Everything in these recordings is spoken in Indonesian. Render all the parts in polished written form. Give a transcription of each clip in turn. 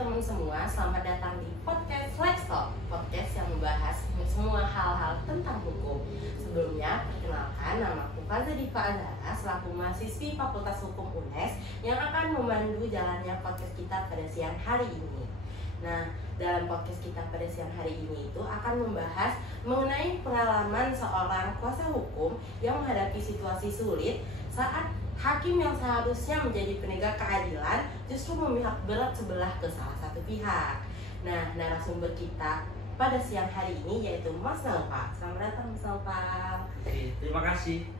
teman-teman semua, selamat datang di podcast Let's Talk, podcast yang membahas semua hal-hal tentang hukum. Sebelumnya, perkenalkan, namaku Faza Diva Azhara selaku mahasiswi Fakultas Hukum UNES yang akan memandu jalannya podcast kita pada siang hari ini. Nah, dalam podcast kita pada siang hari ini itu akan membahas mengenai pengalaman seorang kuasa hukum yang menghadapi situasi sulit saat hakim yang seharusnya menjadi penegak keadilan justru memihak berat sebelah ke salah satu pihak. Nah, narasumber kita pada siang hari ini yaitu Mas Naufal. Selamat datang Mas Naufal. Oke, terima kasih.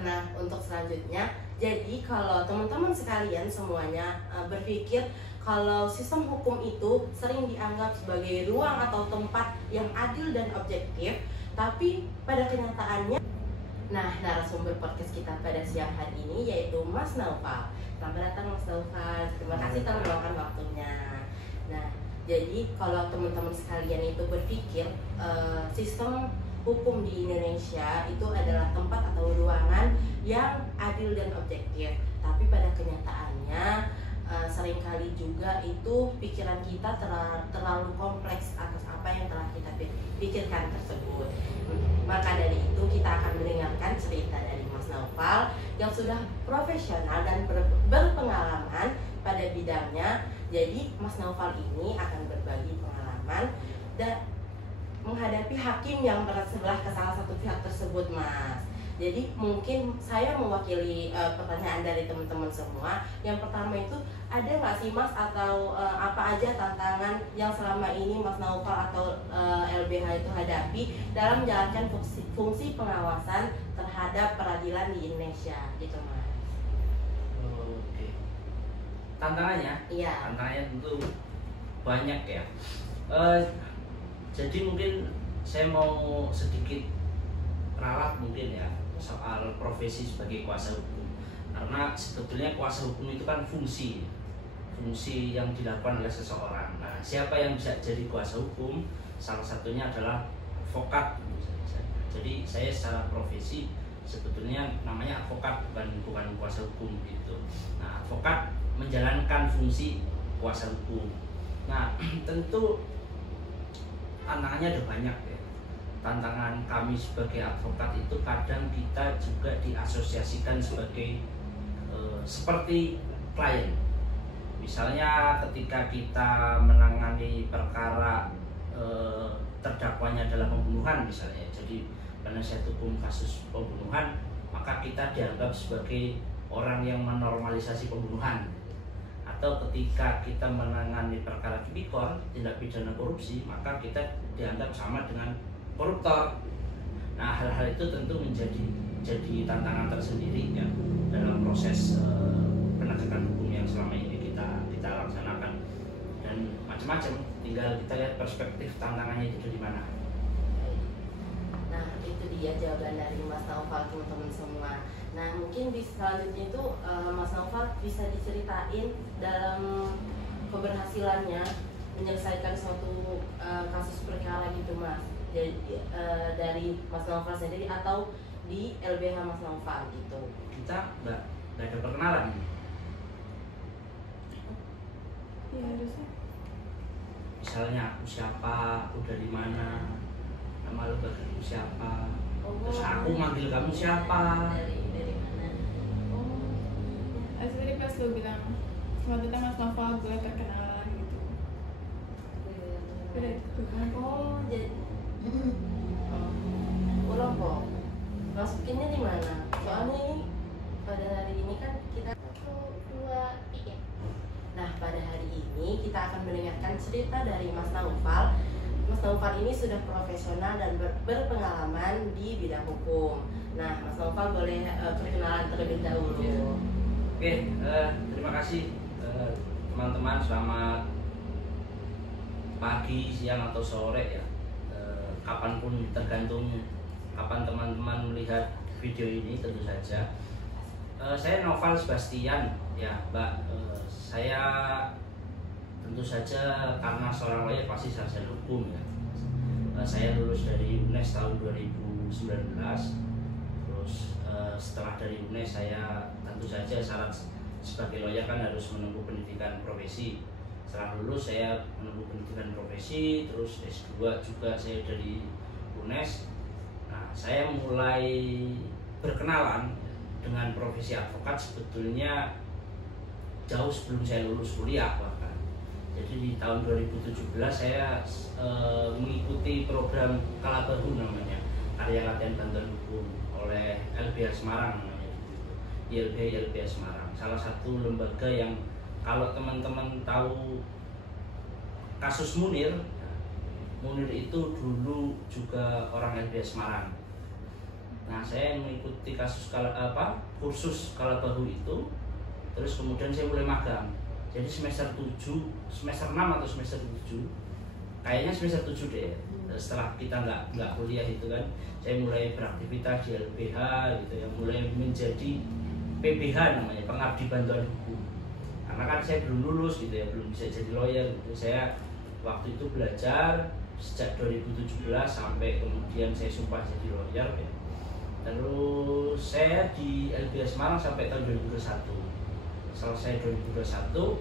Nah, untuk selanjutnya, jadi kalau teman-teman sekalian semuanya berpikir kalau sistem hukum itu sering dianggap sebagai ruang atau tempat yang adil dan objektif, tapi pada kenyataannya, nah, narasumber podcast kita pada siang hari ini yaitu Mas Naufal. Selamat datang Mas Naufal. Terima kasih telah meluangkan waktunya. Nah, jadi kalau teman-teman sekalian itu berpikir sistem hukum di Indonesia itu adalah tempat atau ruangan yang adil dan objektif, tapi pada kenyataannya seringkali juga itu pikiran kita terlalu kompleks atas apa yang telah kita pikirkan tersebut. Maka dari itu kita akan mendengarkan cerita dari Mas Naufal yang sudah profesional dan berpengalaman pada bidangnya. Jadi Mas Naufal ini akan berbagi pengalaman dan menghadapi hakim yang bersebelah ke salah satu pihak tersebut, Mas. Jadi mungkin saya mewakili pertanyaan dari teman-teman semua. Yang pertama itu, ada nggak sih Mas atau apa aja tantangan yang selama ini Mas Naufal atau LBH itu hadapi dalam menjalankan fungsi pengawasan terhadap peradilan di Indonesia gitu, Mas? Oke. Tantangannya? Iya. Tantangannya tentu banyak ya. Jadi mungkin saya mau sedikit ralat mungkin ya soal profesi sebagai kuasa hukum, karena sebetulnya kuasa hukum itu kan fungsi yang dilakukan oleh seseorang. Nah, siapa yang bisa jadi kuasa hukum? Salah satunya adalah advokat. Jadi saya secara profesi sebetulnya namanya advokat, bukan kuasa hukum gitu. Nah, advokat menjalankan fungsi kuasa hukum. Nah, tentu tantangannya ada banyak ya. Tantangan kami sebagai advokat itu kadang kita juga diasosiasikan sebagai seperti klien. Misalnya ketika kita menangani perkara terdakwanya adalah pembunuhan misalnya, jadi penasihat hukum kasus pembunuhan, maka kita dianggap sebagai orang yang menormalisasi pembunuhan. Atau ketika kita menangani perkara tipikor, tindak pidana korupsi, maka kita dianggap sama dengan koruptor. Nah, hal-hal itu tentu menjadi tantangan tersendiri ya dalam proses penegakan hukum yang selama ini kita laksanakan, dan macam-macam. Tinggal kita lihat perspektif tantangannya itu dari mana. Nah, itu dia jawaban dari Mas Naufal, teman-teman semua. Nah, mungkin di selanjutnya itu Mas Naufal bisa diceritain dalam keberhasilannya menyelesaikan suatu kasus perkara gitu, Mas. Jadi dari Mas Naufal sendiri atau di LBH Mas Naufal gitu. Kita nggak ada perkenalan. Iya, harusnya. Misalnya aku siapa, aku dari mana, nama lu bagian siapa, terus aku manggil kamu siapa. Dari mana? Oh, tadi pas lo bilang selamat datang Mas Naufal, gue perkenalan gitu. Udah gitu kan? Oh, jadi ulang kok. Masukinnya di mana? Soalnya ini pada hari ini kan kita 1, 2, 3. Nah, pada hari ini kita akan mendengarkan cerita dari Mas Naufal. Mas Naufal ini sudah profesional dan berpengalaman di bidang hukum. Nah, Mas Naufal boleh perkenalan terlebih dahulu. Oke, terima kasih teman-teman. Selamat pagi, siang atau sore ya. Kapanpun, tergantung kapan teman-teman melihat video ini tentu saja. Saya Naufal Sebastian ya, Mbak. Saya tentu saja karena seorang lawyer pasti sarjana hukum ya. Saya lulus dari UNES tahun 2019. Terus setelah dari UNES saya tentu saja syarat sebagai lawyer kan harus menempuh pendidikan profesi. Setelah lulus saya menempuh pendidikan profesi, terus S2 juga saya dari UNES. Nah, saya mulai berkenalan dengan profesi advokat sebetulnya jauh sebelum saya lulus kuliah bahkan. Jadi di tahun 2017 saya mengikuti program Kalabahu namanya, Karya Latihan Bantuan Hukum oleh LBH Semarang namanya, LBH Semarang. Salah satu lembaga yang kalau teman-teman tahu kasus Munir itu dulu juga orang LBH Semarang. Nah, saya mengikuti kursus Kalabahu itu, terus kemudian saya mulai magang. Jadi semester 6 atau semester 7, kayaknya semester 7 deh. Setelah kita nggak kuliah itu kan, saya mulai beraktivitas di LBH gitu ya, mulai menjadi PBH namanya, pengabdi bantuan hukum. Karena kan saya belum lulus gitu ya, belum bisa jadi lawyer gitu. Saya waktu itu belajar sejak 2017 sampai kemudian saya sumpah jadi lawyer ya. Terus saya di LBH Semarang sampai tahun 2021. Selesai 2021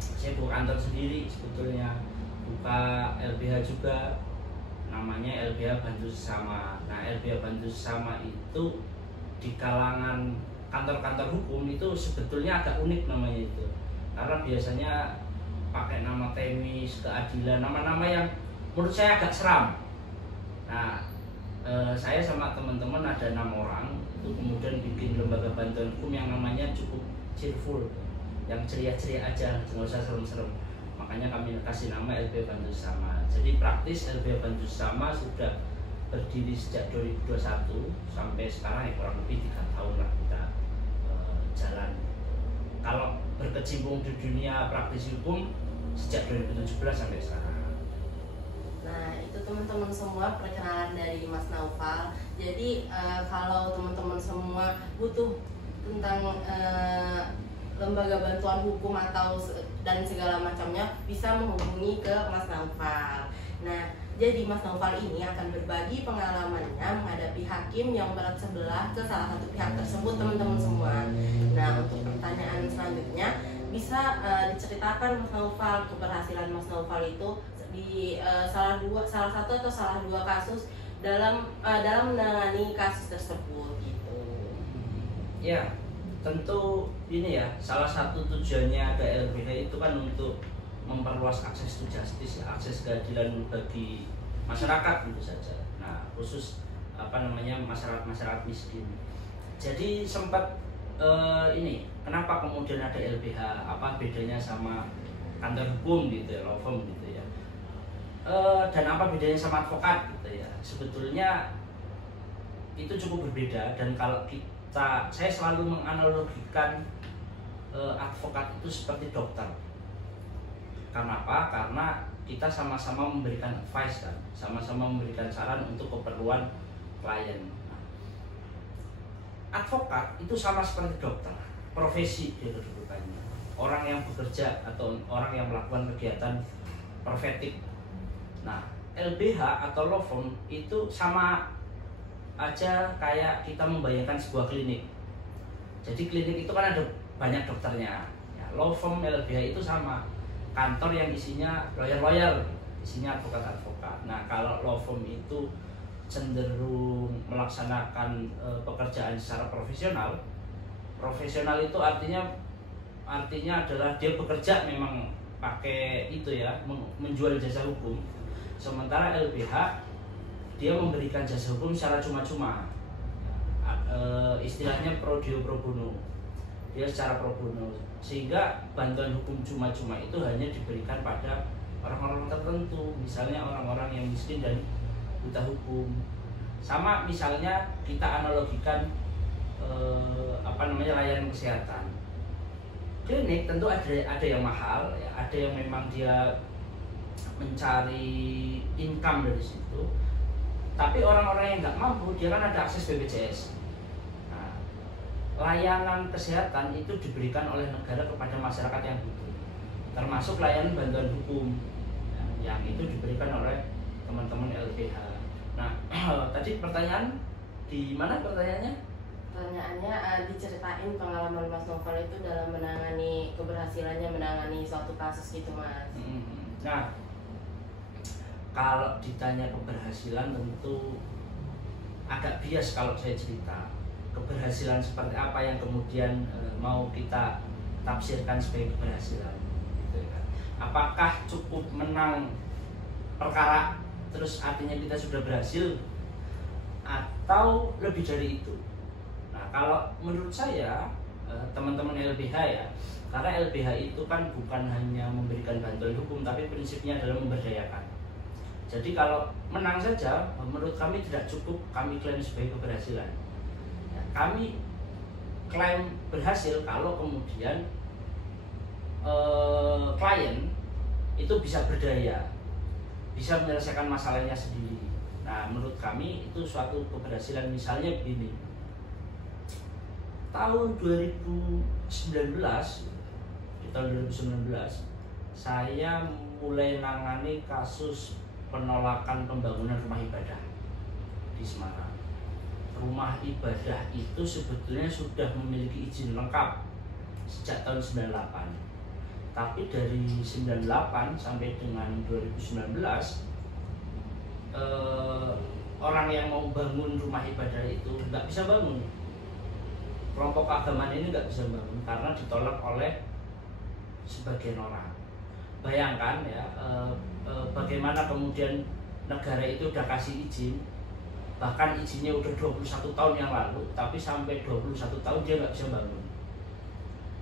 saya buka kantor sendiri sebetulnya, buka LBH juga, namanya LBH Bantu Sesama. Nah, LBH Bantu Sesama itu di kalangan kantor-kantor hukum itu sebetulnya agak unik namanya itu, karena biasanya pakai nama Temis, Keadilan, nama-nama yang menurut saya agak seram. Nah, saya sama teman-teman ada 6 orang itu kemudian bikin lembaga bantuan hukum yang namanya cukup cheerful, yang ceria-ceria aja, nggak usah serem-serem. Makanya kami kasih nama LBH Bantu Sesama. Jadi praktis LBH Bantu Sesama sudah berdiri sejak 2021 sampai sekarang ya kurang lebih 3 tahun lah kita jalan. Kalau berkecimpung di dunia praktisi hukum sejak 2017 sampai sekarang. Nah, itu teman-teman semua perkenalan dari Mas Naufal. Jadi kalau teman-teman semua butuh tentang lembaga bantuan hukum atau dan segala macamnya, bisa menghubungi ke Mas Naufal. Nah, jadi Mas Naufal ini akan berbagi pengalamannya menghadapi hakim yang berat sebelah ke salah satu pihak tersebut, teman-teman semua. Nah, untuk pertanyaan selanjutnya bisa diceritakan Mas Naufal keberhasilan Mas Naufal itu di salah satu atau salah dua kasus dalam menangani kasus tersebut gitu. Ya, tentu ini ya, salah satu tujuannya ada LBH itu kan untuk memperluas akses to justice, akses keadilan bagi masyarakat tentu saja. Nah, khusus masyarakat miskin. Jadi sempat ini kenapa kemudian ada LBH, apa bedanya sama kantor hukum gitu ya, law firm gitu ya, dan apa bedanya sama advokat gitu ya. Sebetulnya itu cukup berbeda, dan kalau saya selalu menganalogikan advokat itu seperti dokter. Kenapa? Karena kita sama-sama memberikan advice kan, sama-sama memberikan saran untuk keperluan klien. Advokat itu sama seperti dokter, profesi dia kedudukannya, orang yang bekerja atau orang yang melakukan kegiatan profetik. Nah, LBH atau law firm itu sama aja kayak kita membayangkan sebuah klinik. Jadi klinik itu kan ada banyak dokternya. Ya, law firm LBH itu sama, kantor yang isinya lawyer-lawyer, isinya advokat-advokat. Nah, kalau law firm itu cenderung melaksanakan pekerjaan secara profesional. Profesional itu artinya adalah dia bekerja memang pakai itu ya, menjual jasa hukum. Sementara LBH dia memberikan jasa hukum secara cuma-cuma. Istilahnya pro deo pro bono. Dia secara pro bono, sehingga bantuan hukum cuma-cuma itu hanya diberikan pada orang-orang tertentu, misalnya orang-orang yang miskin dan buta hukum. Sama misalnya kita analogikan layanan kesehatan. Klinik tentu ada yang mahal, ya, ada yang memang dia mencari income dari situ. Tapi orang-orang yang nggak mampu, dia kan ada akses BPJS. Nah, layanan kesehatan itu diberikan oleh negara kepada masyarakat yang butuh, termasuk layanan bantuan hukum yang itu diberikan oleh teman-teman LBH. Nah, tadi pertanyaan di mana pertanyaannya? Pertanyaannya diceritain pengalaman Mas Noval itu dalam menangani keberhasilannya menangani suatu kasus gitu Mas. Nah, kalau ditanya keberhasilan tentu agak bias kalau saya cerita keberhasilan seperti apa yang kemudian mau kita tafsirkan sebagai keberhasilan gitu kan. Apakah cukup menang perkara terus artinya kita sudah berhasil atau lebih dari itu? Nah, kalau menurut saya teman-teman LBH ya, karena LBH itu kan bukan hanya memberikan bantuan hukum tapi prinsipnya adalah memberdayakan. Jadi kalau menang saja menurut kami tidak cukup kami klaim sebagai keberhasilan. Ya, kami klaim berhasil kalau kemudian klien itu bisa berdaya, bisa menyelesaikan masalahnya sendiri. Nah, menurut kami itu suatu keberhasilan. Misalnya begini, tahun 2019, di tahun 2019 saya mulai nangani kasus penolakan pembangunan rumah ibadah di Semarang. Rumah ibadah itu sebetulnya sudah memiliki izin lengkap sejak tahun 98. Tapi dari 98 sampai dengan 2019 orang yang mau bangun rumah ibadah itu nggak bisa bangun. Kelompok keagamaan ini nggak bisa bangun karena ditolak oleh sebagian orang. Bayangkan ya, bagaimana kemudian negara itu udah kasih izin, bahkan izinnya udah 21 tahun yang lalu, tapi sampai 21 tahun dia nggak bisa bangun.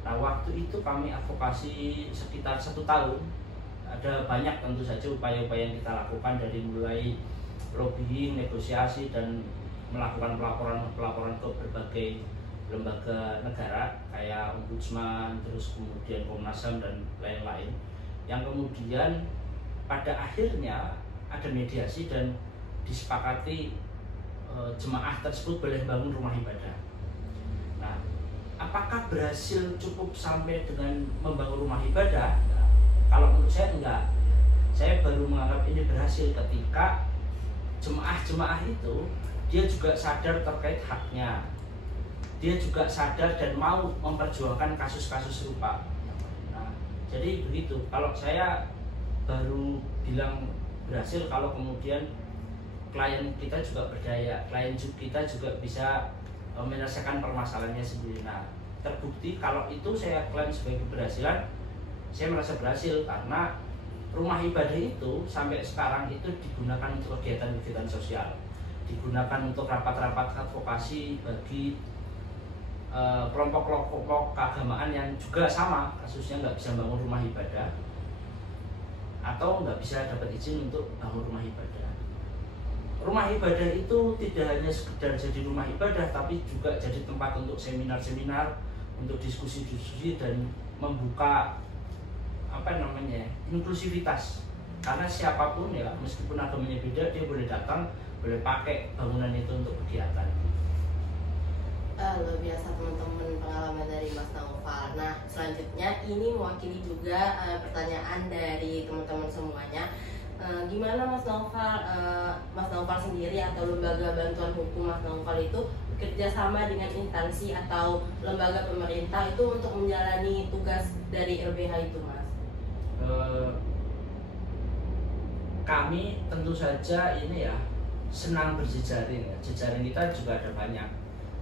Nah, waktu itu kami advokasi sekitar 1 tahun. Ada banyak tentu saja upaya-upaya yang kita lakukan, dari mulai lobbying, negosiasi, dan melakukan pelaporan ke berbagai lembaga negara kayak Ombudsman, terus kemudian Komnas HAM dan lain-lain, yang kemudian pada akhirnya ada mediasi dan disepakati jemaah tersebut boleh bangun rumah ibadah. Nah, apakah berhasil cukup sampai dengan membangun rumah ibadah? Nah, kalau menurut saya enggak. Saya baru menganggap ini berhasil ketika jemaah-jemaah itu dia juga sadar terkait haknya. Dia juga sadar dan mau memperjuangkan kasus-kasus serupa. Nah, jadi begitu. Kalau saya baru bilang berhasil kalau kemudian klien kita juga berdaya, klien kita juga bisa menyelesaikan permasalahannya sendiri. Nah, terbukti kalau itu saya klaim sebagai keberhasilan, saya merasa berhasil karena rumah ibadah itu sampai sekarang itu digunakan untuk kegiatan-kegiatan sosial, digunakan untuk rapat-rapat advokasi bagi kelompok-kelompok keagamaan yang juga sama kasusnya nggak bisa bangun rumah ibadah atau nggak bisa dapat izin untuk bangun rumah ibadah. Rumah ibadah itu tidak hanya sekedar jadi rumah ibadah, tapi juga jadi tempat untuk seminar-seminar, untuk diskusi-diskusi dan membuka inklusivitas. Karena siapapun ya, meskipun agamanya beda, dia boleh datang, boleh pakai bangunan itu untuk kegiatan. Luar biasa teman-teman pengalaman dari Mas Noval. Nah, selanjutnya ini mewakili juga pertanyaan dari teman-teman semuanya. Gimana Mas Noval sendiri atau lembaga bantuan hukum Mas Noval itu bekerja sama dengan instansi atau lembaga pemerintah itu untuk menjalani tugas dari LBH itu, Mas? Kami tentu saja ini ya senang berjejaring ya. Jejaring kita juga ada banyak,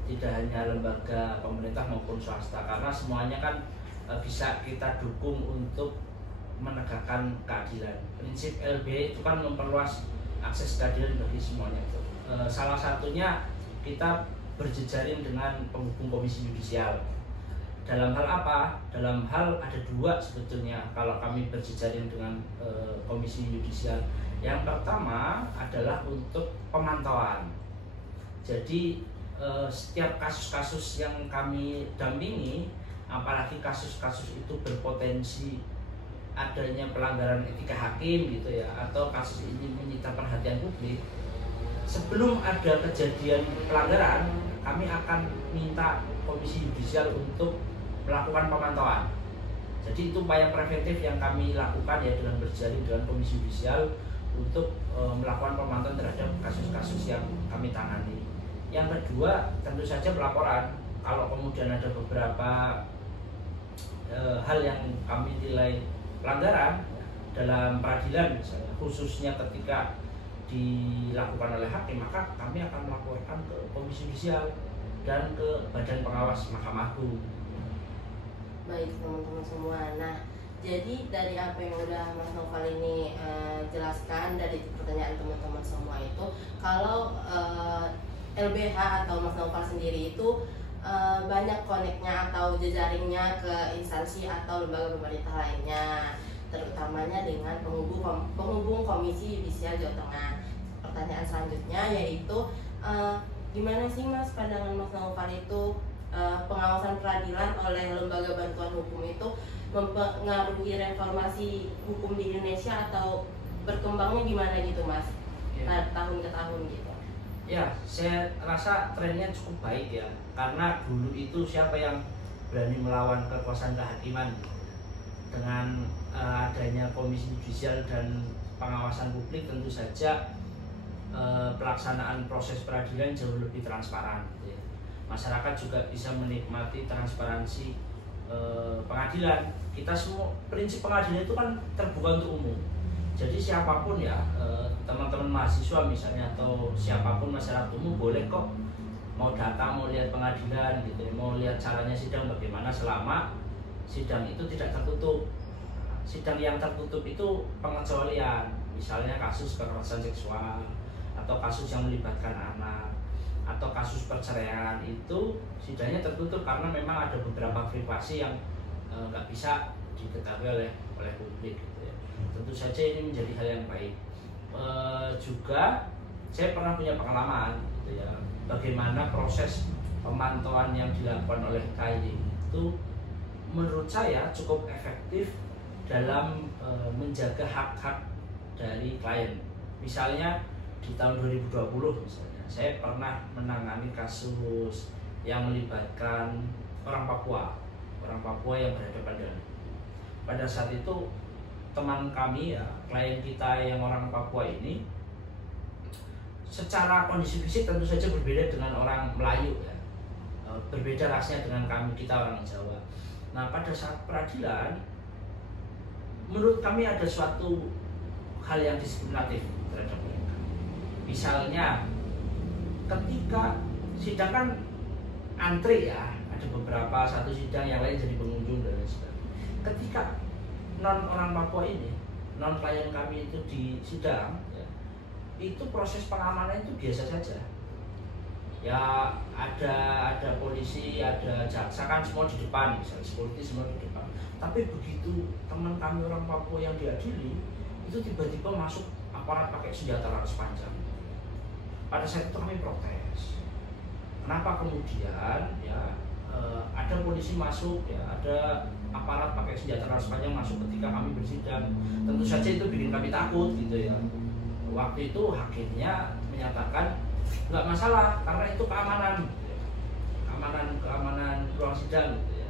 tidak hanya lembaga pemerintah maupun swasta, karena semuanya kan bisa kita dukung untuk menegakkan keadilan. Prinsip LBH itu kan memperluas akses keadilan bagi semuanya. Salah satunya kita berjejaring dengan penghubung komisi yudisial. Dalam hal apa? Dalam hal ada dua sebetulnya kalau kami berjejaring dengan komisi yudisial. Yang pertama adalah untuk pemantauan. Jadi setiap kasus-kasus yang kami dampingi, apalagi kasus-kasus itu berpotensi adanya pelanggaran etika hakim gitu ya, atau kasus ini menyita perhatian publik, sebelum ada kejadian pelanggaran, kami akan minta komisi yudisial untuk melakukan pemantauan. Jadi itu upaya preventif yang kami lakukan ya, dengan berjaring dengan komisi yudisial untuk melakukan pemantauan terhadap kasus-kasus yang kami tangani. Yang kedua tentu saja pelaporan. Kalau kemudian ada beberapa hal yang kami nilai pelanggaran dalam peradilan misalnya, khususnya ketika dilakukan oleh hakim, maka kami akan melaporkan ke Komisi Yudisial dan ke Badan Pengawas Mahkamah Agung. Baik teman-teman semua. Nah, jadi dari apa yang udah Mas Noval ini jelaskan dari pertanyaan teman-teman semua itu, kalau LBH atau Mas Noval sendiri itu banyak koneknya atau jejaringnya ke instansi atau lembaga pemerintah lainnya, terutamanya dengan penghubung Komisi Yudisial Jawa Tengah. Pertanyaan selanjutnya yaitu gimana sih Mas pandangan Mas Noval itu pengawasan peradilan oleh lembaga bantuan hukum itu mempengaruhi reformasi hukum di Indonesia atau berkembangnya gimana gitu Mas? Ya. Tahun ke tahun gitu. Ya, saya rasa trennya cukup baik ya, karena dulu itu siapa yang berani melawan kekuasaan kehakiman. Dengan adanya Komisi Yudisial dan pengawasan publik, tentu saja pelaksanaan proses peradilan jauh lebih transparan ya. Masyarakat juga bisa menikmati transparansi pengadilan. Kita semua, prinsip pengadilan itu kan terbuka untuk umum. Jadi siapapun ya, teman-teman mahasiswa misalnya atau siapapun masyarakat umum boleh kok mau datang, mau lihat pengadilan gitu ya, mau lihat caranya sidang bagaimana, selama sidang itu tidak tertutup. Sidang yang tertutup itu pengecualian, misalnya kasus kekerasan seksual atau kasus yang melibatkan anak atau kasus perceraian, itu sidangnya tertutup karena memang ada beberapa privasi yang nggak bisa diketahui oleh publik gitu ya. Tentu saja ini menjadi hal yang baik. Juga saya pernah punya pengalaman gitu ya, bagaimana proses pemantauan yang dilakukan oleh KAI itu menurut saya cukup efektif dalam menjaga hak-hak dari klien. Misalnya di tahun 2020 misalnya, saya pernah menangani kasus yang melibatkan orang Papua yang berhadapan dengan. Pada saat itu teman kami ya, klien kita yang orang Papua ini, secara kondisi fisik tentu saja berbeda dengan orang Melayu ya, berbeda rasnya dengan kita orang Jawa. Nah, pada saat peradilan, menurut kami ada suatu hal yang diskriminatif terhadap mereka. Misalnya, ketika sidang kan antri ya, ada beberapa satu sidang yang lain jadi pengunjung dan lain sebagainya. Ketika non orang Papua ini, non klien kami itu di sidang, ya, itu proses pengamanan itu biasa saja. Ya ada polisi, ada jaksa kan semua di depan, misalnya security semua di depan. Tapi begitu teman kami orang Papua yang diadili, itu tiba-tiba masuk aparat pakai senjata laras panjang. Pada saat itu kami protes. Kenapa kemudian ya ada polisi masuk, ya ada aparat pakai senjata laras panjang masuk ketika kami bersidang? Tentu saja itu bikin kami takut gitu ya. Waktu itu hakimnya menyatakan nggak masalah karena itu keamanan gitu ya. keamanan ruang sidang gitu ya.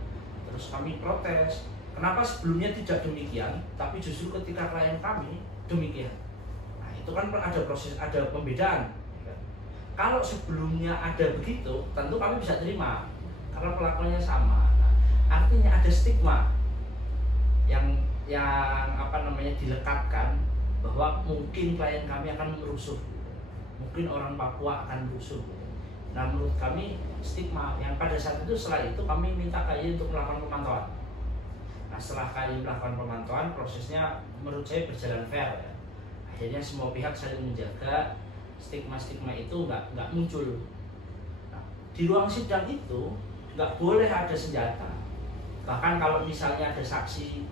Terus kami protes, kenapa sebelumnya tidak demikian tapi justru ketika klien kami demikian. Nah, itu kan ada proses, ada pembedaan ya. Kalau sebelumnya ada begitu tentu kami bisa terima karena pelakuannya sama. Nah, artinya ada stigma yang dilekatkan bahwa mungkin klien kami akan merusuh, mungkin orang Papua akan merusuh. Nah, menurut kami stigma yang pada saat itu, setelah itu kami minta KAI untuk melakukan pemantauan. Nah, setelah KAI melakukan pemantauan, prosesnya menurut saya berjalan fair ya. Akhirnya semua pihak saling menjaga stigma-stigma itu nggak muncul. Nah, di ruang sidang itu nggak boleh ada senjata. Bahkan kalau misalnya ada saksi,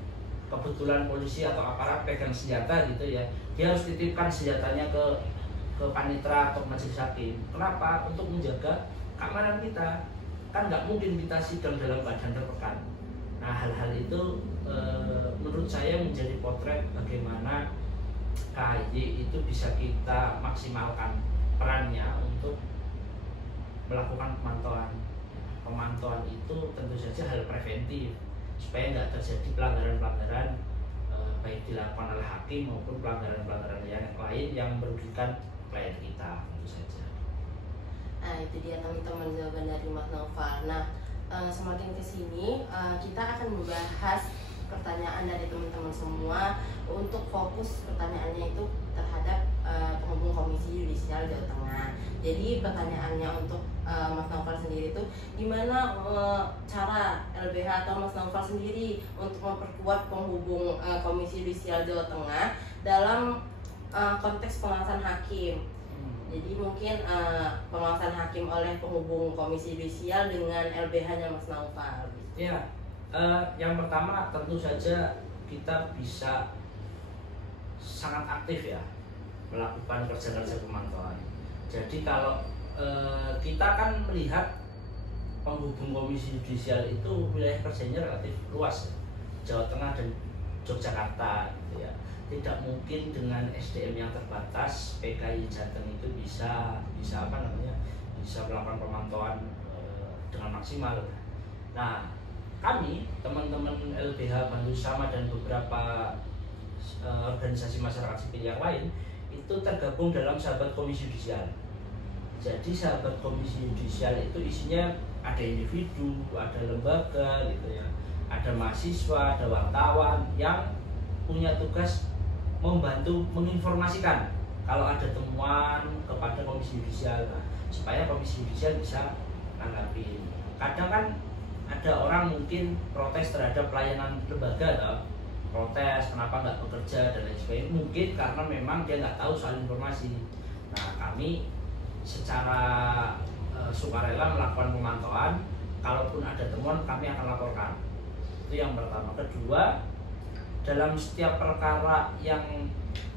kebetulan polisi atau aparat pegang senjata gitu ya, dia harus titipkan senjatanya ke panitera atau majelis hakim. Kenapa? Untuk menjaga keamanan kita. Kan nggak mungkin kita sidang dalam keadaan tertekan. Nah, hal-hal itu menurut saya menjadi potret bagaimana KAI itu bisa kita maksimalkan perannya untuk melakukan pemantauan. Pemantauan itu tentu saja hal preventif supaya nggak terjadi pelanggaran-pelanggaran baik dilakukan oleh hakim maupun pelanggaran-pelanggaran yang lain yang merugikan klien kita, tentu saja. Nah, itu dia teman-teman jawaban dari Mas Noval. Nah, semakin kesini kita akan membahas pertanyaan dari teman-teman semua. Untuk fokus pertanyaannya itu terhadap penghubung Komisi Yudisial Jawa Tengah. Jadi pertanyaannya untuk Mas Noval sendiri itu gimana cara LBH atau Mas Noval sendiri untuk memperkuat penghubung Komisi Yudisial Jawa Tengah dalam konteks pengawasan hakim. Jadi mungkin pengawasan hakim oleh penghubung Komisi Yudisial dengan LBH-nya Mas Noval. Ya, yang pertama tentu saja kita bisa sangat aktif ya melakukan kerja-kerja pemantauan. Jadi kalau kita kan melihat penghubung Komisi Yudisial itu wilayah kerjanya relatif luas ya. Jawa Tengah dan Yogyakarta gitu ya. Tidak mungkin dengan SDM yang terbatas PKI Jateng itu bisa melakukan pemantauan dengan maksimal. Nah, kami teman-teman LBH Bantu Sama dan beberapa organisasi masyarakat sipil yang lain itu tergabung dalam Sahabat Komisi Yudisial. Jadi Sahabat Komisi Yudisial itu isinya ada individu, ada lembaga gitu ya, ada mahasiswa, ada wartawan yang punya tugas membantu menginformasikan kalau ada temuan kepada Komisi Yudisial, supaya Komisi Yudisial bisa nanggapin. Kadang kan ada orang mungkin protes terhadap pelayanan lembaga, protes kenapa nggak bekerja dan lain sebagainya, mungkin karena memang dia nggak tahu soal informasi. Nah, kami secara sukarela melakukan pemantauan, kalaupun ada temuan kami akan laporkan. Itu yang pertama. Kedua, dalam setiap perkara yang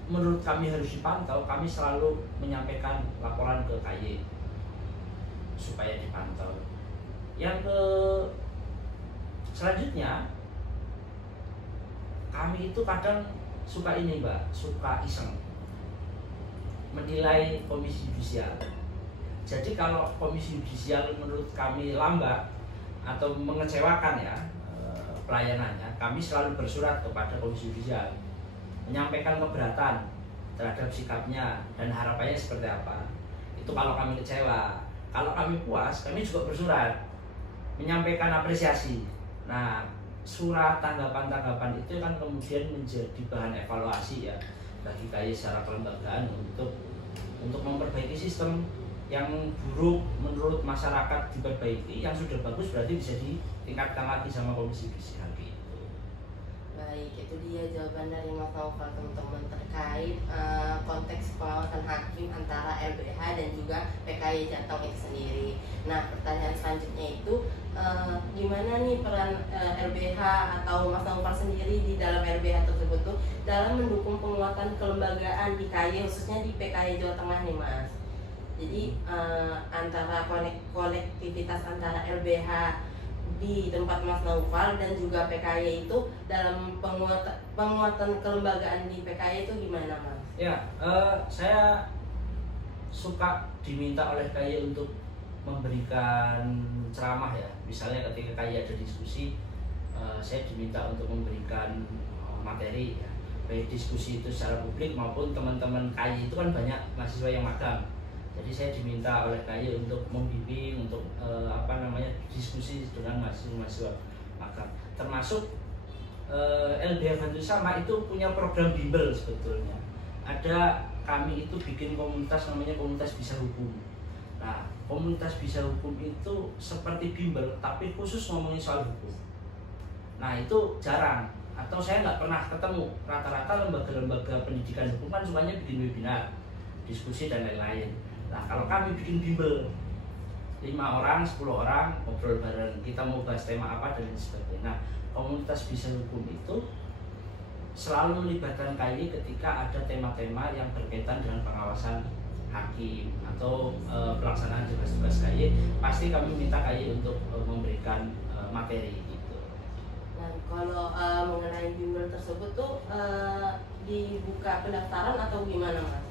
menurut kami harus dipantau, kami selalu menyampaikan laporan ke KY supaya dipantau. Yang selanjutnya, kami itu kadang suka ini Mbak, suka iseng menilai Komisi Yudisial. Jadi kalau Komisi Yudisial menurut kami lambat atau mengecewakan ya pelayanannya, kami selalu bersurat kepada Komisi Yudisial menyampaikan keberatan terhadap sikapnya dan harapannya seperti apa. Itu kalau kami kecewa. Kalau kami puas, kami juga bersurat menyampaikan apresiasi. Nah, surat tanggapan-tanggapan itu kan kemudian menjadi bahan evaluasi ya bagi KY secara kelembagaan untuk memperbaiki sistem yang buruk menurut masyarakat diperbaiki, yang sudah bagus berarti bisa ditingkatkan lagi sama Komisi Yudisial gitu. Baik, itu dia jawaban dari Mas Noval teman-teman terkait konteks pengawasan hakim antara LBH dan juga PKI Jateng itu sendiri. Nah, pertanyaan selanjutnya itu gimana nih peran LBH atau Mas Noval sendiri di dalam LBH tersebut tuh dalam mendukung penguatan kelembagaan di KY, khususnya di PKI Jawa Tengah nih Mas. Jadi antara konektivitas antara LBH di tempat Mas Noval dan juga PKY itu dalam penguatan kelembagaan di PKY itu gimana Mas? Ya, saya suka diminta oleh KY untuk memberikan ceramah ya. Misalnya ketika KY ada diskusi, saya diminta untuk memberikan materi ya. Baik diskusi itu secara publik maupun teman-teman KY itu kan banyak mahasiswa yang magang. Jadi saya diminta oleh KY untuk membimbing, untuk diskusi dengan mahasiswa magang. Termasuk LBH Bantu Sama itu punya program bimbel sebetulnya. Kami itu bikin komunitas namanya Komunitas Bisa Hukum. Nah, Komunitas Bisa Hukum itu seperti bimbel tapi khusus ngomongin soal hukum. Nah, itu jarang atau saya nggak pernah ketemu. Rata-rata lembaga-lembaga pendidikan hukum kan sukanya bikin webinar, diskusi dan lain-lain. Nah, kalau kami bikin bimbel 5 orang, 10 orang ngobrol bareng, kita mau bahas tema apa dan lain sebagainya. Nah, Komunitas Bisa Hukum itu selalu melibatkan KY ketika ada tema-tema yang berkaitan dengan pengawasan hakim atau pelaksanaan tugas-tugas KY. Pasti kami minta KY untuk memberikan materi gitu. Nah, kalau mengenai bimbel tersebut tuh dibuka pendaftaran atau gimana Mas?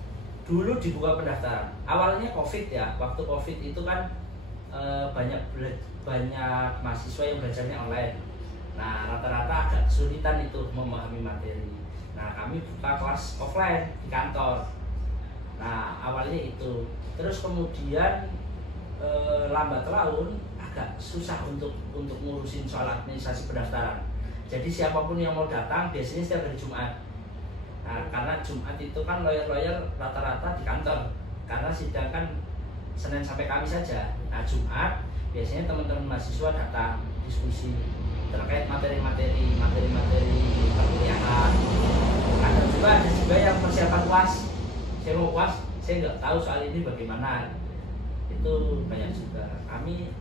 Dulu dibuka pendaftaran. Awalnya COVID ya, waktu COVID itu kan banyak mahasiswa yang belajarnya online. Nah, rata-rata agak kesulitan itu memahami materi. Nah, kami buka kelas offline di kantor. Nah, awalnya itu. Terus kemudian lambat laun agak susah untuk ngurusin soal administrasi pendaftaran. Jadi siapapun yang mau datang biasanya setiap hari Jumat. Nah, karena Jumat itu kan lawyer-lawyer rata-rata di kantor, karena sidang kan Senin sampai Kamis saja. Nah, Jumat biasanya teman-teman mahasiswa datang diskusi terkait materi-materi perkuliahan. Ada juga yang persiapan UAS. Saya mau UAS, saya nggak tahu soal ini bagaimana. Itu banyak juga. Kami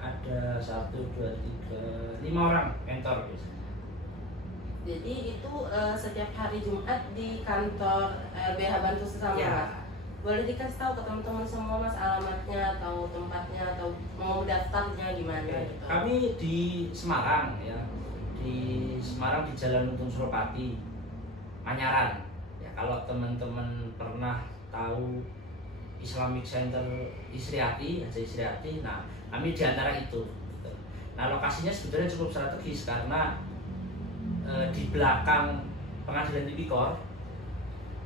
ada 1, 2, 3, 5 orang mentor biasanya. Jadi itu setiap hari Jumat di kantor LBH Bantu Sesama. Ya. Boleh dikasih tahu ke teman-teman semua Mas alamatnya atau tempatnya atau mau daftarnya gimana gitu. Kami di Semarang ya. Di Semarang di Jalan Untung Suropati, Manyaran. Ya, kalau teman-teman pernah tahu Islamic Center Isriati, Haji Isriati, nah kami di antara itu. Nah, lokasinya sebetulnya cukup strategis karena di belakang Pengadilan Tipikor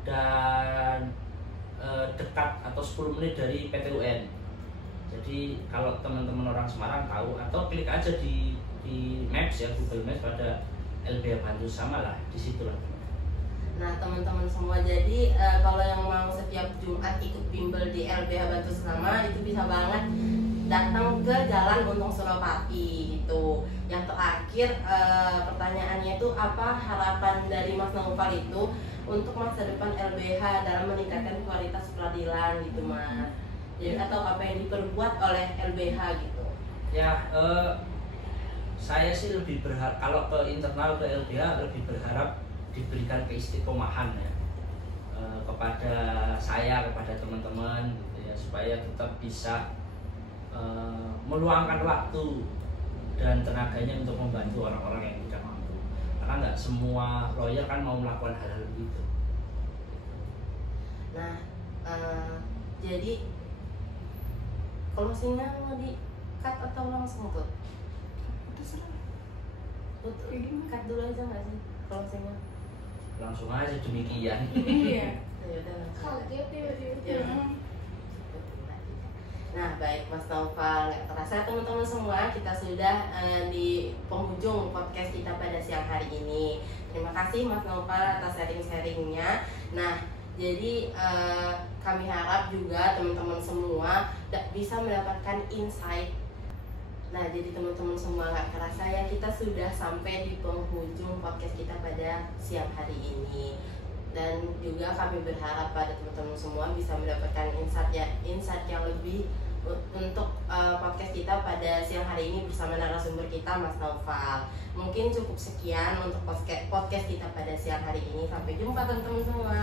dan dekat atau 10 menit dari PT UN. Jadi kalau teman-teman orang Semarang tahu atau klik aja di Maps ya, Google Maps pada LBH Bantu Sesama lah, di situ lah. Nah teman-teman semua, jadi kalau yang mau setiap Jumat ikut bimbel di LBH Bantu Sesama itu bisa banget datang ke Jalan Untung Suropati gitu. Yang terakhir pertanyaannya itu apa harapan dari Mas Naufal itu untuk masa depan LBH dalam meningkatkan kualitas peradilan gitu Mas. Jadi atau apa yang diperbuat oleh LBH gitu. Ya, saya sih lebih berharap kalau ke internal ke LBH lebih berharap diberikan keistiqomahan ya kepada saya, kepada teman-teman gitu ya, supaya tetap bisa meluangkan waktu dan tenaganya untuk membantu orang-orang yang tidak mampu. Karena nggak semua lawyer kan mau melakukan hal-hal begitu. Nah, jadi closingnya mau di cut atau langsung tuh? Terserah. Cut dulu aja nggak sih closingnya? Langsung aja demikian. Iya. Ya udah langsung. Kaget tiba-tiba. Ya. Nah baik Mas Naufal, nggak terasa teman-teman semua kita sudah di penghujung podcast kita pada siang hari ini. Terima kasih Mas Naufal atas sharing-sharingnya. Nah jadi kami harap juga teman-teman semua bisa mendapatkan insight. Nah jadi teman-teman semua nggak terasa ya kita sudah sampai di penghujung podcast kita pada siang hari ini. Dan juga kami berharap pada teman-teman semua bisa mendapatkan insight yang lebih untuk podcast kita pada siang hari ini bersama narasumber kita Mas Naufal. Mungkin cukup sekian untuk podcast kita pada siang hari ini. Sampai jumpa teman-teman semua.